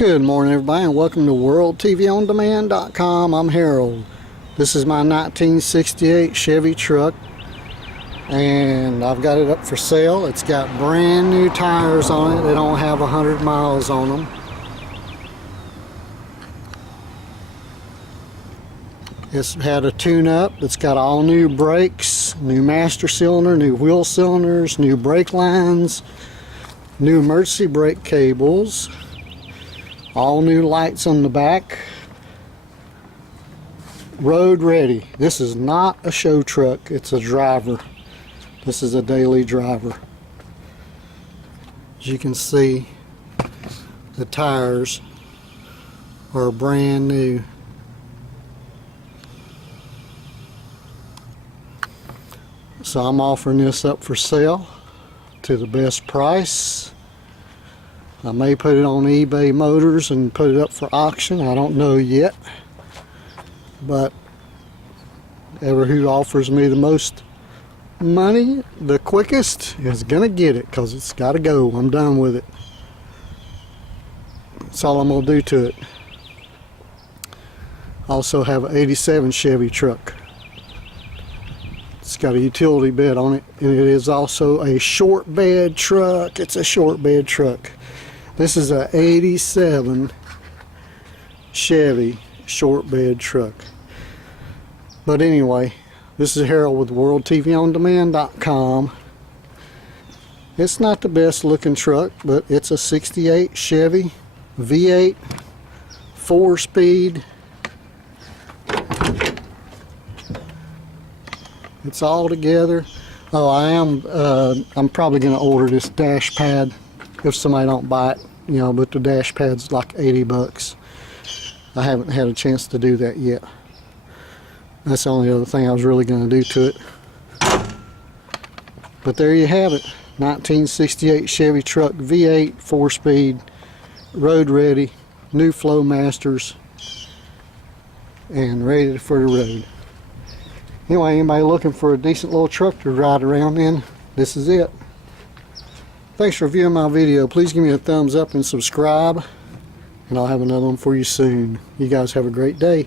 Good morning, everybody, and welcome to WorldTVOnDemand.com. I'm Harold. This is my 1968 Chevy truck, and I've got it up for sale. It's got brand new tires on it. They don't have 100 miles on them. It's had a tune-up. It's got all new brakes, new master cylinder, new wheel cylinders, new brake lines, new emergency brake cables, all new lights on the back. Road ready. This is not a show truck, it's a driver. This is a daily driver. As you can see, the tires are brand new. So I'm offering this up for sale to the best price. I may put it on eBay Motors and put it up for auction. I don't know yet. But whoever who offers me the most money the quickest is gonna get it, because it's gotta go. I'm done with it. That's all I'm gonna do to it. I also have an 87 Chevy truck. It's got a utility bed on it, and it is also a short bed truck. It's a short bed truck. This is a 87 Chevy short bed truck. But anyway, this is Harold with WorldTVOnDemand.com. It's not the best looking truck, but it's a 68 Chevy V8 4-speed. It's all together. Oh, I'm probably going to order this dash pad if somebody don't buy it, you know, but the dash pad's like 80 bucks. I haven't had a chance to do that yet. That's the only other thing I was really going to do to it. But there you have it. 1968 Chevy truck, V8, 4-speed, road ready, new flow masters, and ready for the road. Anyway, anybody looking for a decent little truck to ride around in, this is it. Thanks for viewing my video. Please give me a thumbs up and subscribe, and I'll have another one for you soon. You guys have a great day.